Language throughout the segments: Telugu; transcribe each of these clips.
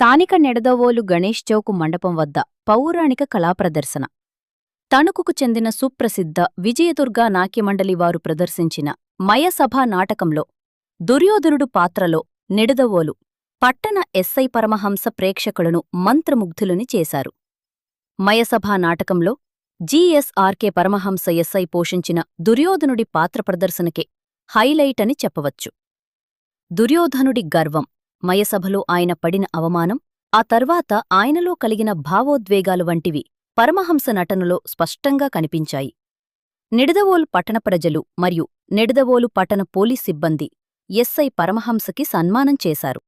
స్థానిక నెడదవోలు గణేష్ చౌక్ మండపం వద్ద పౌరాణిక కళాప్రదర్శన. తణుకుకు చెందిన సుప్రసిద్ధ విజయదుర్గా నాట్యమండలి వారు ప్రదర్శించిన మయసభా నాటకంలో దుర్యోధనుడు పాత్రలో నిడదవోలు పట్టణ ఎస్ఐ పరమహంస ప్రేక్షకులను మంత్రముగ్ధులని చేశారు. మయసభా నాటకంలో జిఎస్ఆర్కే పరమహంస ఎస్ఐ పోషించిన దుర్యోధనుడి పాత్ర ప్రదర్శనకే హైలైట్ అని చెప్పవచ్చు. దుర్యోధనుడి గర్వం, మయసభలో ఆయన పడిన అవమానం, ఆ తర్వాత ఆయనలో కలిగిన భావోద్వేగాలు వంటివి పరమహంస నటనలో స్పష్టంగా కనిపించాయి. నిడదవోలు పట్టణ ప్రజలు మరియు నిడదవోలు పట్టణ పోలీస్ సిబ్బంది ఎస్ఐ పరమహంసకి సన్మానం చేశారు.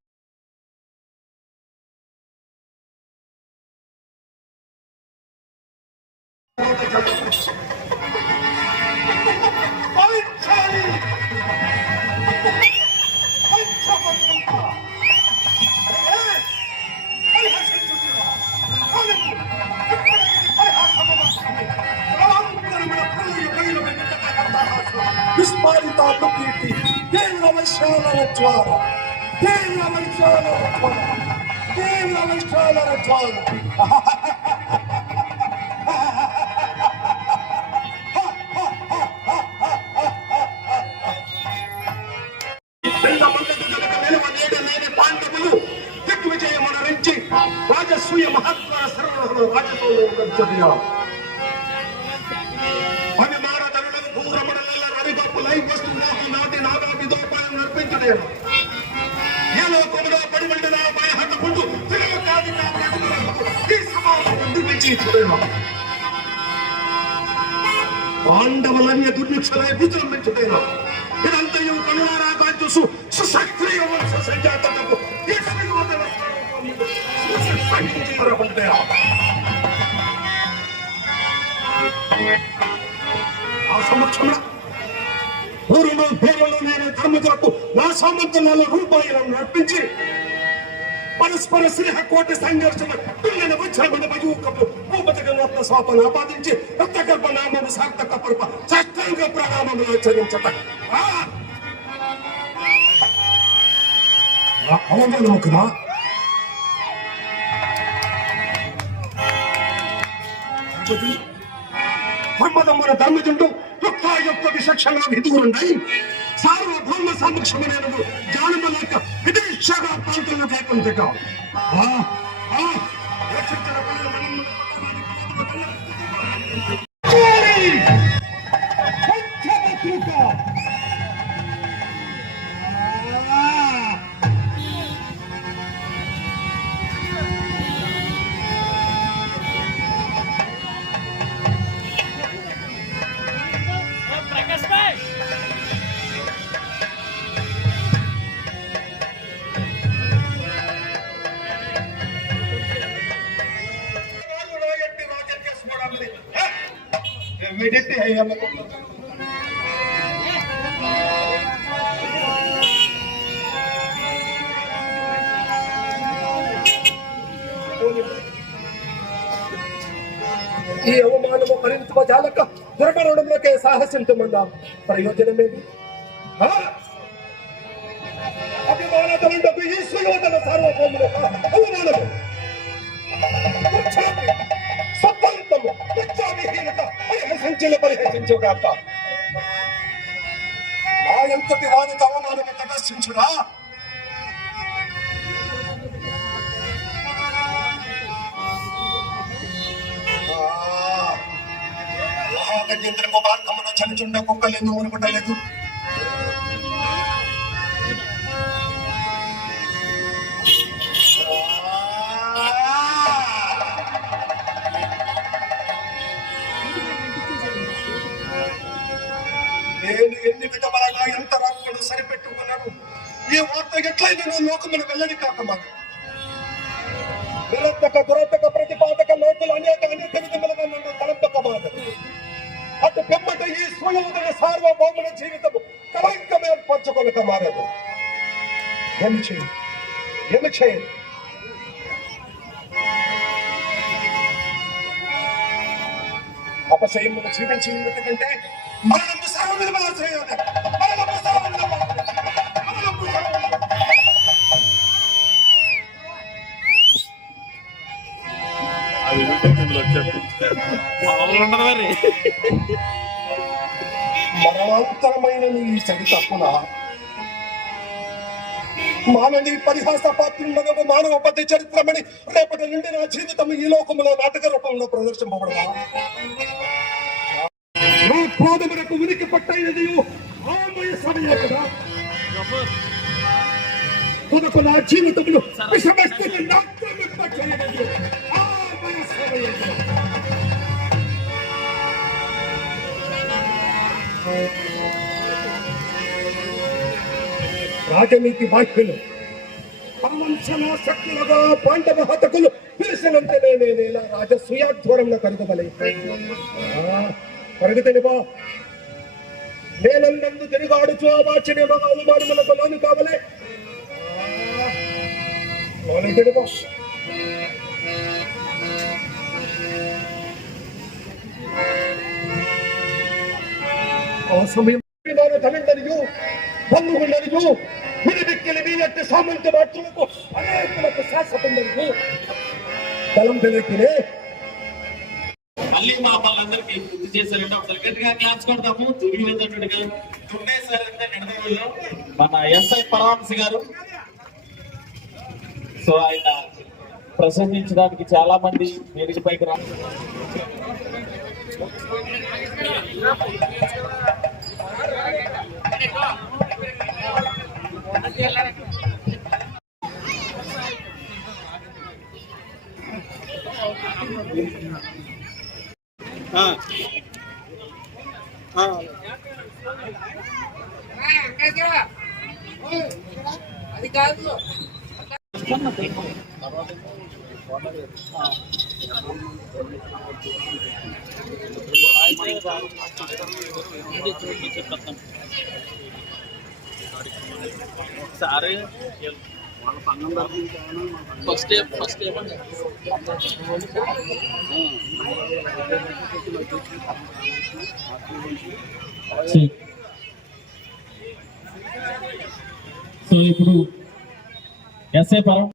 విస్మారితాలు కీర్తి తీవ్ర వైశాల జ్వాల, తీవ్ర వైశాల జ్వాల, తీవ్ర వైశాల జ్వాల. పాండవులు దిగ్విజయమునరించి రాజసూయ మహత్వర సర్వలో రాజసూయ పాండవులన్య దుర్భిక్షలై విజృంభించుటేను ఇదంతయు కనులారా కాంచుసు సుసక్రియ వంశ సంజాతకు ఆ సమక్షంలో ఊరులో పేరులో నేను ధర్మజకు నా సామంతులలో రూపాయలను నర్పించి పరస్పర స్నేహ కోటి సంఘర్షణ పిల్లని వజ్రమణ మయూకము భూపతిగణత్న స్వాపను ఆపాదించి రక్తగర్భ నామము సార్థక పర్వ సాష్టాంగ ప్రణామములు ఆచరించట అవమానముకునా బ్రహ్మదమ్మున ధర్మజుండు యుక్తాయుక్త విచక్షణ విధురుండై సార్వభౌమ సమక్షమైన జానమలేక విదేశగా ప్రాంతంలో లేకుండా ఇమిడియట్లీ అయ్యాము. ఈ అవమానము పరిమితమ జాలక దుర్మరణంలోకే సాహసించమన్నా ప్రయోజనమేమి? అభిమానతలుండకు ఈ సుయోధన సార్వభౌముల అవమానము సంచల పరిహసించుగాక. ఆ ఎంతటి వారికి అవమానము ప్రదర్శించుడా? మహాగజేంద్రము మార్గమున చలిచుండ కుక్కలేదు, ఉరుకుటలేదు. నేను ఎన్ని విధములుగా ఎంత రాకుడు సరిపెట్టుకున్నాను. ఈ వార్త ఎట్లయితే నువ్వు లోకమును వెళ్ళని కాకమాను. నిరత్తక దురత్తక ప్రతిపాదక లోకులు అనేక విధములుగా నన్ను తలంపకమాను. అటు పెమ్మట ఈ స్వయోధన సార్వభౌముల జీవితము కళంకం ఏర్పరచుకొనక మారదు. ఏమి చేయి అపశయమును జీవించి ఎందుకంటే మరణము సర్వవిధముల చేయాలి. మరణాంతరమైన నీ చడి తప్పున మానని పరిహాస పాత్రుండగము మానవ పద్ధతి చరిత్రమని రేపటి నుండి నా జీవితం ఈ లోకములో నాటక రూపంలో ప్రదర్శింపబడదా నా క్రోధమునకు ఉనికి పట్టైనది ఆమయ సమయ కదా కొరకు నా జీవితంలో విషమస్థితి నాట్యమింపచేయలేదు ఆమయ సమయ రాజనీతి వాక్యులు పరమంశన శక్తులుగా పాండవ హతకులు పిలిచినంతనే నేను ఇలా రాజసూయాధ్వరంలో కనుగొబలే కరుగుతనిపో నేనందు తిరుగాడుచు వాచిన అనుమానములకు లోను కావలే లోను తినిపో ఆ సమయం తమిళనియు బంధువులనియు విడిదిక్కిలి వీయట్టి సామంత మాత్రులకు అనేకులకు శాశ్వతందనియు బలం తెలియకినే మళ్ళీ మా వాళ్ళందరికీ గుర్తు చేశారంటే ఒకసారి గట్టిగా క్లాప్స్ కొడతాము తిరిగినట్టుగా తుండేశారంటే నిడదవుల్లో మన ఎస్ఐ పరమహంస గారు. సో ఆయన ప్రసంగించడానికి చాలా మంది వేదికపైకి రా అది కాదు ఒకసారి ఫస్ట్ సో ఇప్పుడు ఎస్ఏ పరం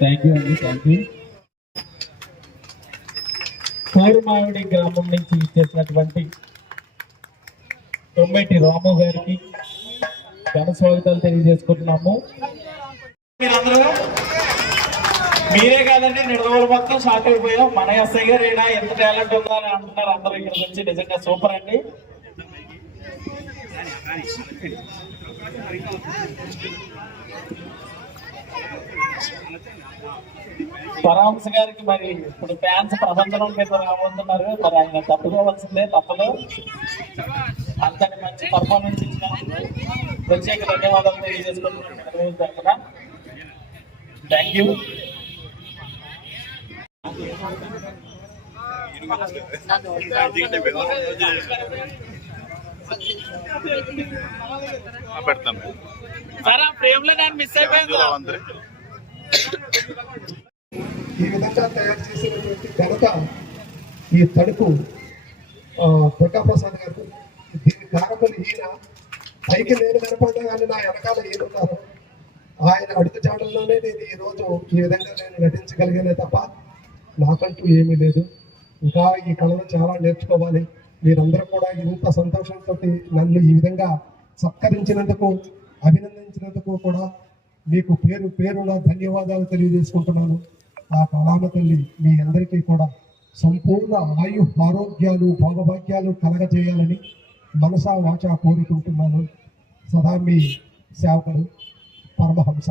థ్యాంక్ యూ అండి, థ్యాంక్ యూ. కోరుమావిడి గ్రామం నుంచి ఇచ్చేసినటువంటి తొమ్మిటి రాము గారికి ఘన స్వాగతాలు తెలియజేసుకుంటున్నాము. మీరే కాదండి, నిడదవోలు మొత్తం షాక్ అయిపోయాం. మన ఎస్ఐ గారు ఏడా ఎంత టాలెంట్ ఉందో అని అంటున్నారు అందరూ ఇక్కడికి వచ్చి. నిజంగా సూపర్ అండి. పరమహంస గారికి మరి ఇప్పుడు ఫ్యాన్స్ ప్రబంధనం మీద రాబోతున్నారు. మరి ఆయన తప్పుకోవాల్సిందే, తప్పదు. అంతటి మంచి పర్ఫార్మెన్స్ ఇచ్చిన ప్రత్యేక ధన్యవాదాలు తెలియజేసుకుంటున్నాను. Thank you. పెడతాం సార్ ఆ ఫ్రేమ్ లో నేను మిస్ అయిపోయింది. ఈ విధంగా తయారు చేసినటువంటి ఘనత ఈ తడుకు దుర్గాప్రసాద్ గారు. దీని కారకులు ఈయన. పైకి నేను కనపడ్డా కానీ నా వెనకాల ఈయనున్నారు. ఆయన అడుగు జాడల్లోనే నేను ఈ రోజు ఈ విధంగా నేను నటించగలిగానే తప్ప నాకంటూ ఏమీ లేదు. ఇంకా ఈ కళను చాలా నేర్చుకోవాలి. మీరందరూ కూడా ఇంత సంతోషంతో నన్ను ఈ విధంగా సత్కరించినందుకు, అభినందించినందుకు కూడా మీకు పేరు పేరున ధన్యవాదాలు తెలియజేసుకుంటున్నాను. ఆ కళామ తల్లి మీ అందరికీ కూడా సంపూర్ణ ఆయు ఆరోగ్యాలు భోగభాగ్యాలు కలగజేయాలని మనసా వాచా కోరుకుంటున్నాను. సదా మీ సేవకుడు పరమహంస.